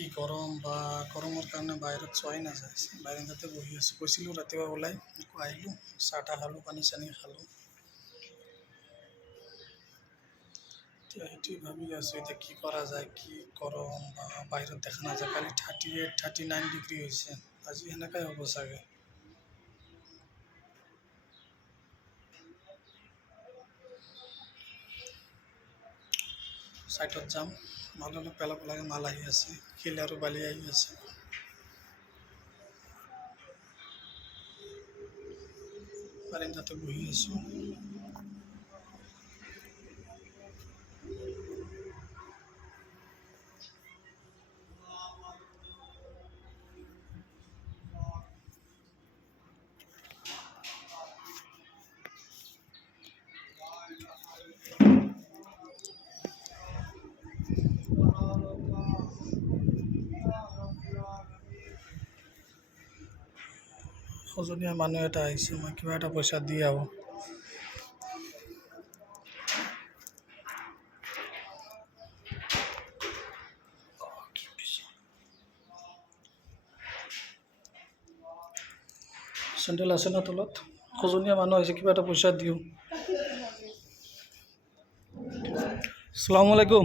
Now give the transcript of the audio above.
কি গৰম বা গৰমৰ কাৰণে বাহিৰত যোৱাই নাযায়। বাৰান্দাতে বহি আছোঁ। গৈছিলোঁ ৰাতিপুৱা ওলাই, আকৌ আহিলোঁ, চাহ তাহ খালোঁ, পানী চানী খালোঁ। এতিয়া সেইটোৱে ভাবি আছোঁ, এতিয়া কি কৰা যায়, কি গৰম বা বাহিৰত দেখা নাযায়। কালি 38, 39 ডিগ্ৰী হৈছে, আজি সেনেকাই হ'ব চাগে। ছাইডত যাম, মাল অলপ পেলাব লাগে, মাল আহি আছে, শিল আৰু বালি আহি আছে। বাৰান্দাতে বহি আছোঁ। সজনীয়া মানুহ এটা আহিছে, মই কিবা এটা পইচা দি আহোঁ। চেণ্ডেল আছে না তলত? সজনীয়া মানুহ আহিছে, কিবা এটা পইচা দিওঁ। আসসালামু আলাইকুম।